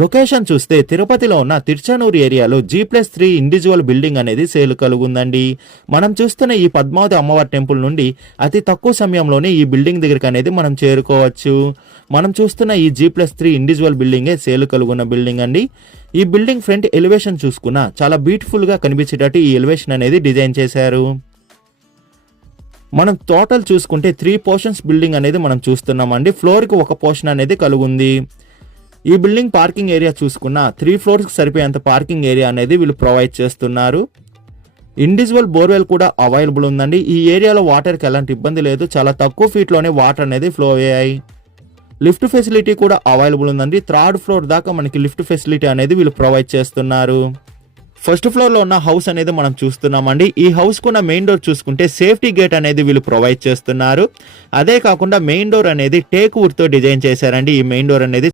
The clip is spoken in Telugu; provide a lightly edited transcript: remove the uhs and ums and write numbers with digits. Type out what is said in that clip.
లొకేషన్ చూస్తే తిరుపతిలో ఉన్న తిరుచానూరు ఏరియాలో G+3 ఇండివిజువల్ బిల్డింగ్ అనేది సేల్ కలుగుందండి. మనం చూస్తున్న ఈ పద్మావతి అమ్మవారి టెంపుల్ నుండి అతి తక్కువ సమయంలోనే ఈ బిల్డింగ్ దగ్గరికి అనేది మనం చేరుకోవచ్చు. మనం చూస్తున్న ఈ G+3 ఇండివిజువల్ బిల్డింగే సేల్ కలుగున్న బిల్డింగ్ అండి. ఈ బిల్డింగ్ ఫ్రంట్ ఎలివేషన్ చూసుకున్నా చాలా బ్యూటిఫుల్ గా కనిపించేటట్టు ఈ ఎలివేషన్ అనేది డిజైన్ చేశారు. మనం టోటల్ చూసుకుంటే 3 పోర్షన్స్ బిల్డింగ్ అనేది మనం చూస్తున్నామండి. ఫ్లోర్ కి ఒక పోర్షన్ అనేది కలుగుంది. ఈ బిల్డింగ్ పార్కింగ్ ఏరియా చూసుకున్న 3 ఫ్లోర్స్ కి సరిపోయేంత పార్కింగ్ ఏరియా అనేది వీళ్ళు ప్రొవైడ్ చేస్తున్నారు. ఇండివిజువల్ బోర్వెల్ కూడా అవైలబుల్ ఉందండి. ఈ ఏరియాలో వాటర్కి ఎలాంటి ఇబ్బంది లేదు. చాలా తక్కువ ఫీట్లోనే వాటర్ అనేది ఫ్లో అయ్యాయి. లిఫ్ట్ ఫెసిలిటీ కూడా అవైలబుల్ ఉందండి. 3rd ఫ్లోర్ దాకా మనకి లిఫ్ట్ ఫెసిలిటీ అనేది వీళ్ళు ప్రొవైడ్ చేస్తున్నారు. ఫస్ట్ ఫ్లోర్ లో ఉన్న హౌస్ అనేది మనం చూస్తున్నామండి. ఈ హౌస్ కున్న మెయిన్ డోర్ చూసుకుంటే సేఫ్టీ గేట్ అనేది వీళ్ళు ప్రొవైడ్ చేస్తున్నారు. అదే కాకుండా మెయిన్ డోర్ అనేది టేక్ వుడ్ తో డిజైన్ చేశారండి. ఈ మెయిన్ డోర్ అనేది